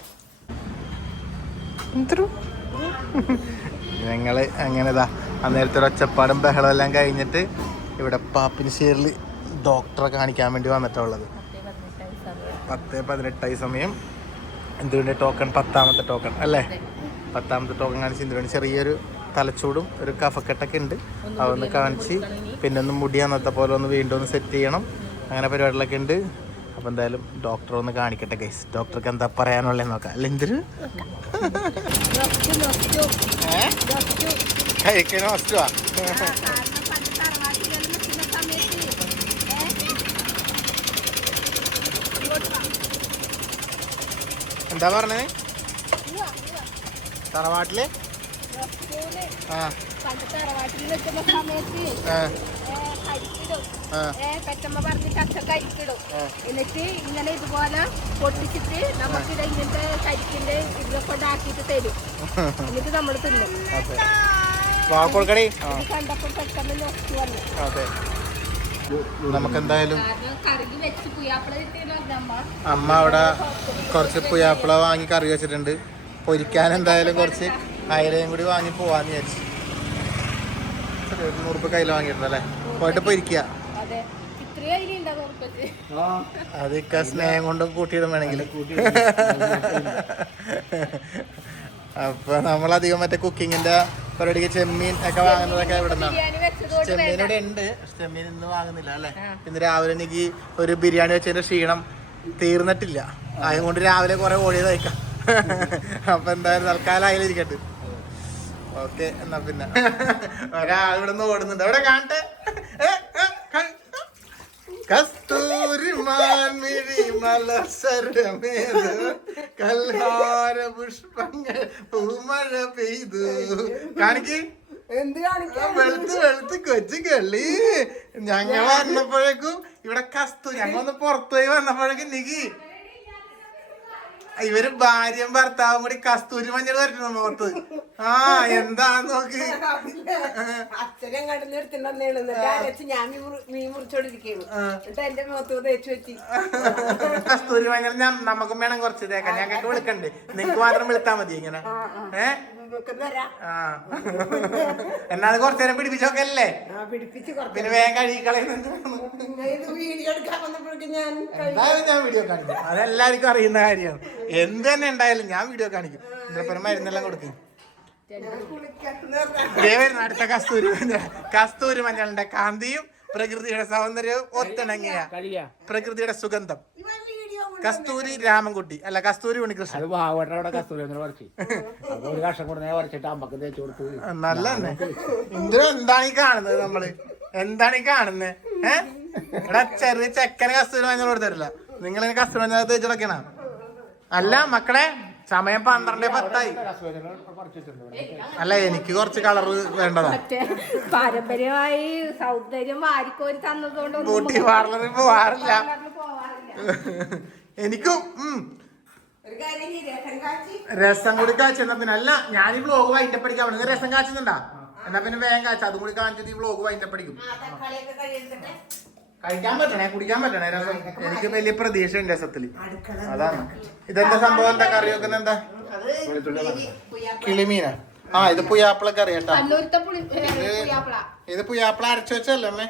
ഞങ്ങള് അങ്ങനെതാ അന്നേരത്തെ ഒരു ഒച്ചപ്പാടും ബഹളം എല്ലാം കഴിഞ്ഞിട്ട് ഇവിടെ പാപ്പിനിശ്ശേരിൽ ഡോക്ടറെ കാണിക്കാൻ വേണ്ടി വന്നിട്ടുള്ളത്. 10:18 സമയം. ഇന്ദുവിന്റെ ടോക്കൺ 10ാമത്തെ ടോക്കൺ അല്ലേ? 10ാമത്തെ ടോക്കൺ കാണിച്ച് ഇന്ദുവിന് ചെറിയൊരു തലച്ചൂടും ഒരു കഫക്കെട്ടൊക്കെ ഉണ്ട്. അതൊന്ന് കാണിച്ച് പിന്നെ ഒന്ന് മുടി അന്നത്തെ പോലെ ഒന്ന് വീണ്ടും ഒന്ന് സെറ്റ് ചെയ്യണം. അങ്ങനെ പരിപാടികളൊക്കെ ഉണ്ട്. അപ്പം എന്തായാലും ഡോക്ടറെ ഒന്ന് കാണിക്കട്ടെ ഗൈസ്. ഡോക്ടർക്ക് എന്താ പറയാനുള്ളത് നോക്കാം അല്ല? എന്തൊരു കഴിക്കാനോ ഫസ്റ്റുവാ? എന്താ പറഞ്ഞത്? തറവാട്ടില് പെറ്റമ്മ പറഞ്ഞിട്ട് അച്ഛൻ കരിക്കിടും. എന്നിട്ട് ഇങ്ങനെ ഇതുപോലെ പൊട്ടിച്ചിട്ട് നമുക്ക് ഇങ്ങനത്തെ കരിക്കിന്റെ ഇതൊക്കെ ഉണ്ടാക്കിയിട്ട് തരും. എന്നിട്ട് നമ്മൾ തിന്നും. കണ്ടപ്പോൾ പെട്ടെന്ന് നോക്കി വന്നു. നമുക്ക് എന്തായാലും അമ്മ അവിടെ കുറച്ച് പുയാപ്പിള വാങ്ങി കറി വെച്ചിട്ടുണ്ട്. പൊരിക്കാൻ എന്തായാലും കുറച്ച് അയിലയും കൂടി വാങ്ങി പോവാന്ന് വിചാരിച്ചു. 100 രൂപ കയ്യിൽ വാങ്ങിയിട്ടുണ്ടല്ലേ. പോയിട്ട് ഇപ്പൊ ഇരിക്കുക. അതെ ഇത്രയും അയിലുണ്ടോ ഉറപ്പച്ച്? അതൊക്കെ സ്നേഹം കൊണ്ട് കൂട്ടിയിടും വേണമെങ്കിൽ. അപ്പൊ നമ്മളധികം മറ്റേ കുക്കിങ്ങിന്റെ പരിപാടിക്ക് ചെമ്മീൻ ഒക്കെ വാങ്ങുന്നതൊക്കെ ഇവിടെ നിന്നാണ്. ചെമ്മീൻ ഇവിടെ ഉണ്ട്. ചെമ്മീൻ ഇന്ന് വാങ്ങുന്നില്ല അല്ലെ. ഇന്ന് രാവിലെ എനിക്ക് ഒരു ബിരിയാണി വെച്ചതിന്റെ ക്ഷീണം തീർന്നിട്ടില്ല. അതുകൊണ്ട് രാവിലെ കുറെ ഓടി കഴിക്കാം. അപ്പൊ എന്തായാലും തൽക്കാലം അതിലിരിക്കട്ടെ. ഓക്കെ എന്നാ പിന്നെ ഒരാൾ ഇവിടെ നിന്ന് ഓടുന്നുണ്ട്. അവിടെ കാണട്ടെ. കസ്തൂരി മാൻമിഴി മലസരമേത് കൽഹാര പുഷ്പങ്ങൾ പൂമഴ പെയ്തു. കാണിക്ക്. വെളുത്ത് കൊച്ചു കള്ളി. ഞങ്ങൾ വന്നപ്പോഴേക്കും ഇവിടെ ഞങ്ങൾ ഒന്ന് പുറത്തുപോയി വന്നപ്പോഴേക്കും നികി ഇവര് ഭാര്യയും ഭർത്താവും കൂടി കസ്തൂരി മഞ്ഞൾ വരട്ടു മുഖത്ത്. ആ എന്താന്ന് നോക്ക്. അച്ഛനെ കടന്നെടുത്തിട്ടുണ്ടെന്ന് ഞാൻ മീൻ മുറിച്ചോണ്ടിരിക്കുന്നു. എന്നിട്ട് എന്റെ മുഖത്ത് തേച്ചു വെച്ച് കസ്തൂരി മഞ്ഞൾ നമുക്കും വേണം കുറച്ച് തേക്കാൻ. ഞങ്ങൾക്ക് വിളിക്കണ്ടേ? നിങ്ങക്ക് മാത്രം വിളിത്താ മതി ഇങ്ങനെ. എന്നാ അത് കുറച്ചു നേരം പിടിപ്പിച്ചോക്കല്ലേ. പിന്നെ വേഗം കഴുകിക്കളയുന്നുണ്ട്. എന്തായാലും ഞാൻ വീഡിയോ കാണിക്കും. അതെല്ലാവർക്കും അറിയുന്ന കാര്യമാണ്. എന്ത് തന്നെ ഉണ്ടായാലും ഞാൻ വീഡിയോ കാണിക്കും. ഇതിപ്പോ മരുന്നെല്ലാം കൊടുക്കും. വരുന്ന അടുത്ത കസ്തൂരി മഞ്ഞളിന്റെ കാന്തിയും പ്രകൃതിയുടെ സൗന്ദര്യവും ഒത്തിണങ്ങിയ പ്രകൃതിയുടെ സുഗന്ധം. കസ്തൂരി രാമൻകുട്ടി അല്ല കസ്തൂരി ഉണ്ണികൃഷ്ണൻ. നല്ല എന്താണ് ഈ കാണുന്നത്? നമ്മള് എന്താണ് ഈ കാണുന്നത്? ഇവിടെ ചെറിയ ചെക്കന് കസ്തൂരി മഞ്ഞൾ കൊടുത്തരില്ല. നിങ്ങൾ കസ്തൂരി മഞ്ഞൾ തേച്ചിടക്കണം. അല്ല മക്കളെ സമയം 12:10. അല്ല എനിക്ക് കുറച്ച് കളറ് വേണ്ടതാ. പാരമ്പര്യമായി സൗന്ദര്യം വാരിക്കോരി തന്നതുകൊണ്ട് ബ്യൂട്ടി പാർലറിൽ പോവാറില്ല. എനിക്കും രസം കൂടി കാച്ചെന്നാ പിന്നെ. അല്ല ഞാൻ ഈ വ്ലോഗ് വൈൻഡപ്പ് അവിടെ രസം കാച്ചുന്നുണ്ടാ. എന്നാ പിന്നെ വേഗം കാച്ച. അതും കൂടി കാണിച്ചിട്ട് ഈ വ്ലോഗ് വൈൻഡപ്പ് അടിക്കും. കഴിക്കാൻ പറ്റണേ കുടിക്കാൻ പറ്റണേ രസം. എനിക്ക് വലിയ പ്രതീക്ഷ ഉണ്ട് രസത്തില്. അതാണ്. ഇതെന്താ സംഭവം? എന്താ കറി വെക്കുന്ന? എന്താ കിളിമീനാ? ആ ഇത് പുയ്യാപ്പിള കറി കേട്ടോ. ഇത് പുയ്യാപ്പിള അരച്ചു വെച്ചല്ലേ അമ്മേ?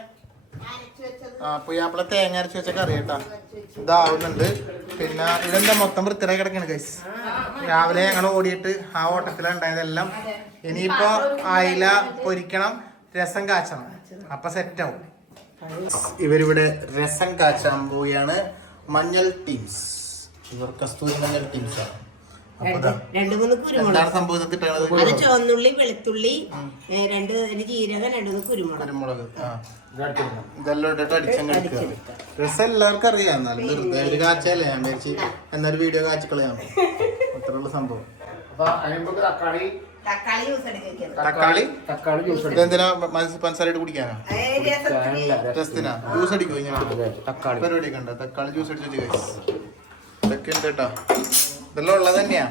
ആ പുയ്യാപ്പിള തേങ്ങ അരച്ചു വെച്ച കറി കേട്ടാ. ഇതാവുന്നുണ്ട്. പിന്നെ ഇതെന്താ മൊത്തം വൃത്തിയായി കിടക്കാണ് ഗൈസ്. രാവിലെ ഞങ്ങൾ ഓടിയിട്ട് ആ ഓട്ടത്തിലുണ്ടായതെല്ലാം. ഇനിയിപ്പോ അയില പൊരിക്കണം, രസം കാച്ചണം. അപ്പൊ സെറ്റാവും. ഇവരിവിടെ രസം കാച്ചാൻ പോവുകയാണ്. മഞ്ഞൾ ടീംസ്. ഇവർ കസ്തൂരി മഞ്ഞൾ ടീംസാണ്. എന്താണ് സംഭവം? ചുവന്നുള്ളി, വെളുത്തുള്ളി, 2 ജീരകം, 2 കുരുമുളക്. ഇതെല്ലാം ഇട്ടിട്ട് അടിച്ചെടുക്കുക. രസം എല്ലാവർക്കും അറിയാം. എന്നാലും വെറുതെ ഒരു കാച്ചല്ലേ ഞാൻ വിചാരിച്ച് എന്നൊരു വീഡിയോ കാച്ചിക്കളയാണ്. അത്രയുള്ള സംഭവം. തക്കാളി ഇതെന്തിനാ? പഞ്ചസാരയിട്ട് കുടിക്കാനാ? രസത്തിനാ? ജ്യൂസ് അടിക്കുമോ ഇങ്ങനെ? പരിപാടിയൊക്കെ ഉണ്ടോ? തക്കാളി ജ്യൂസ് അടിച്ചു കഴിച്ചു. ഇതൊക്കെ ഉണ്ട് കേട്ടോ. ഇതെല്ലാം ഉള്ളത് തന്നെയാ.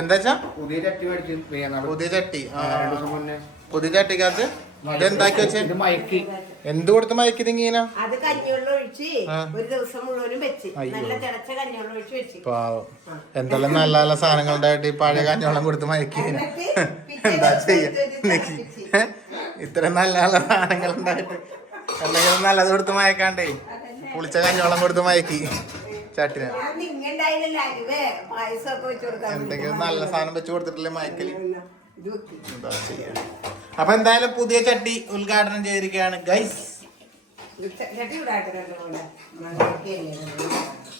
എന്താ വെച്ചാ പുതിയ ചട്ടി. പുതിയ ചട്ടിക്കകത്ത് ഇതെന്താക്കി വെച്ചേ? എന്ത് കൊടുത്ത് മയക്കി തിങ്ങീന? അത് കഞ്ഞിവെള്ളം ഒഴിച്ച് ഒരു ദിവസം മുഴുവനും വെച്ച് നല്ല തിളച്ച കഞ്ഞിവെള്ളം ഒഴിച്ച് വെച്ച്. പാവം എന്തെല്ലാം നല്ല നല്ല സാധനങ്ങൾ ഉണ്ടായിട്ട് ഈ പഴയ കഞ്ഞിവെള്ളം കൊടുത്ത് മയക്കി. എന്താ ചെയ്യാ? ഇത്ര നല്ല നല്ല സാധനങ്ങൾ ഉണ്ടായിട്ട് എന്തെങ്കിലും നല്ലത് കൊടുത്ത് മയക്കാണ്ടേ പുളിച്ച കഞ്ഞിവെള്ളം കൊടുത്ത് മയക്കി ചട്ടിനെ. എന്തെങ്കിലും നല്ല സാധനം വെച്ച് കൊടുത്തിട്ടില്ലേ മയക്കല്. അപ്പൊ എന്തായാലും പുതിയ ചട്ടി ഉദ്ഘാടനം ചെയ്തിരിക്കുകയാണ് ഗൈസ്.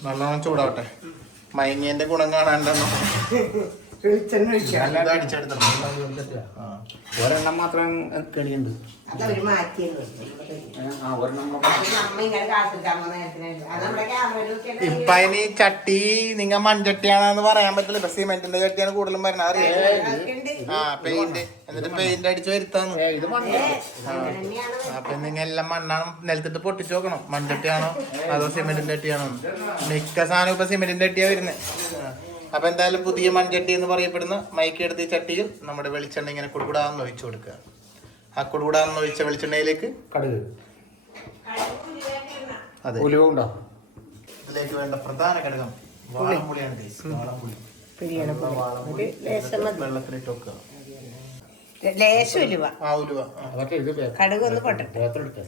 നല്ലോണം ചൂടാവട്ടെ. മയങ്ങിയന്റെ ഗുണം കാണാണ്ടെന്നോ. ഒരെണ്ണം മാത്രം കളിയുണ്ട്. ഇപ്പൊ ഇനി ചട്ടി നിങ്ങ മൺചട്ടിയാണെന്ന് പറയാൻ പറ്റില്ല. ഇപ്പൊ സിമെന്റിന്റെ ചട്ടിയാണ് കൂടുതലും പറഞ്ഞത്. അറിയാം. ആ പെയിന്റ് എന്നിട്ട് പെയിന്റ് അടിച്ച് വരുത്താന്ന്. അപ്പൊ നിങ്ങൾ എല്ലാം മണ്ണാണ് നിലത്തിട്ട് പൊട്ടിച്ചു നോക്കണം. മൺചട്ടിയാണോ അതോ സിമെന്റിന്റെ ചട്ടിയാണോ? മിക്ക സാധനം ഇപ്പൊ സിമെന്റിന്റെ ചട്ടിയാ വരുന്നത്. അപ്പൊ എന്തായാലും പുതിയ മൺചട്ടി എന്ന് പറയപ്പെടുന്ന മൈക്കെടുത്ത ചട്ടിയിൽ നമ്മുടെ വെളിച്ചെണ്ണ ഇങ്ങനെ കുടുകൂടാന്ന് ഒഴിച്ചു കൊടുക്കുക. ആ കുടുകൂടാന്ന് ഒഴിച്ച വെളിച്ചെണ്ണയിലേക്ക് കടുക്, അതെ, ഉലുവ ഉണ്ടോ? ഇതിലേക്ക് വേണ്ട പ്രധാന ഘടകം വാളംപുളിയാണ്. വാളംപുളി പിരിയണം ഒരു ലേശം മതി. വെള്ളത്തിലിട്ട് വെക്കുക. ലേശം ഉലുവ, ആ ഉലുവ. കടുക് ഒന്ന് പൊട്ടട്ടെ.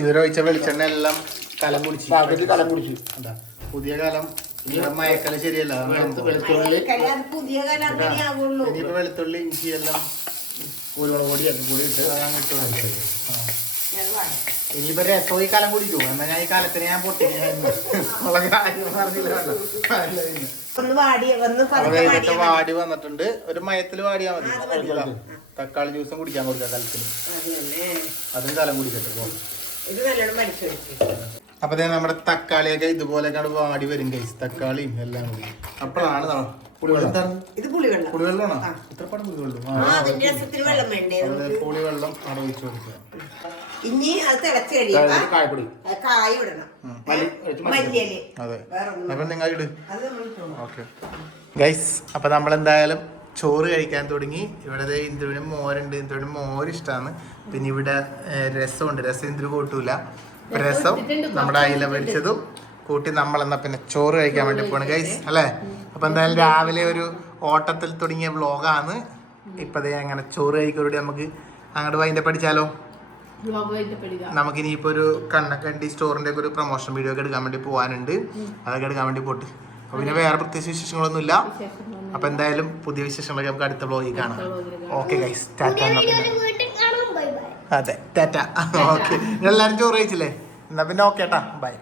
ഇവരൊഴിച്ച വെളിച്ചെണ്ണ എല്ലാം കലം കുടിച്ചു. പകുതി കലം കുടിച്ചു. അതാ പുതിയ കാലം മയക്കല ശരിയല്ല. വെളുത്തുള്ളി അത് പുതിയ കാലം അങ്ങനെ ആവുള്ളൂ. ഇനിയിപ്പോ വെളുത്തുള്ളി ഇഞ്ചി എല്ലാം കുരുമുളക് പൊടി ഒക്കെ കൂടി ഇട്ട് അങ്ങോട്ട് കൊടുത്തത്. ഇനിയിപ്പോ രസം ഈ കാലം കുടിക്കൂ. എന്നാ ഞാൻ ഈ കാലത്തിന് ഞാൻ പൊട്ടിക്കുന്നു. ഒന്ന് വാടി ഒന്ന് അതായത് വാടി വന്നിട്ടുണ്ട്. ഒരു മയത്തില് വാടിയാ മതി. തക്കാളി ജ്യൂസും കുടിക്കാൻ കൊടുക്കാം കലത്തിന്. അതിന് കലം കുടിക്കട്ടെ. ഇത് നല്ലോണം മരിച്ചു വെച്ചു. അപ്പൊ നമ്മുടെ തക്കാളിയൊക്കെ ഇതുപോലെയൊക്കെ വാടി വരും ഗൈസ്. തക്കാളിയും എല്ലാം കൂടി. അപ്പോഴാണ് ഇത് പുളിവെള്ളം. പുളിവെള്ളമാണോ? ഇത്രപ്പാട് പുളിവെള്ളം. അതിന്റെ രസത്തിന് വെള്ളം വേണ്ടേ? പുളിവെള്ളം അവിടെ ഒഴിച്ചു കൊടുക്കുക. ഇനി അത് തിളച്ച് കഴിയുമ്പോ കായപ്പൊടി, കായ ഇടണം. മല്ലിയല്. അതെ. വേറെ അപ്പൊ നിങ്ങൾ ഇട്. അത് നമ്മൾ ഇട്ടോളാം. ഓക്കെ ഗൈസ്, അപ്പൊ നമ്മളെന്തായാലും ചോറ് കഴിക്കാൻ തുടങ്ങി. ഇവിടെ ഇന്ദുവിനും മോരുണ്ട്. ഇന്ദുവിനും മോര് ഇഷ്ടമാണ്. പിന്നെ ഇവിടെ രസമുണ്ട്. രസം ഇന്ദു കൂട്ടൂല. രസം നമ്മുടെ അയില പൊരിച്ചതും കൂട്ടി നമ്മളെന്നാ പിന്നെ ചോറ് കഴിക്കാൻ വേണ്ടി പോണ് ഗൈസ്, അല്ലേ? അപ്പൊ എന്തായാലും രാവിലെ ഒരു ഓട്ടത്തിൽ തുടങ്ങിയ വ്ളോഗാണ്. ഇപ്പതേ അങ്ങനെ ചോറ് കഴിക്കൂടി നമുക്ക് അങ്ങോട്ട് വൈൻഡപ്പ് അടിച്ചാലോ? നമുക്ക് ഇനിയിപ്പോ ഒരു കണ്ണക്കണ്ടി സ്റ്റോറിന്റെ ഒക്കെ ഒരു പ്രൊമോഷൻ വീഡിയോ ഒക്കെ എടുക്കാൻ വേണ്ടി പോകാനുണ്ട്. അതൊക്കെ എടുക്കാൻ വേണ്ടി പോട്ട്. അപ്പൊ പിന്നെ വേറെ പ്രത്യേകിച്ച് വിശേഷങ്ങളൊന്നുമില്ല. അപ്പൊ എന്തായാലും പുതിയ വിശേഷങ്ങളൊക്കെ നമുക്ക് അടുത്ത വ്ളോഗിൽ കാണാം. Okay guys, Tata. അതെ, ടാറ്റ. ഓക്കെ, എല്ലാരും ചോറ് കഴിച്ചില്ലേ? എന്നാ പിന്നെ ഓക്കെ ട്ടാ, ബൈ.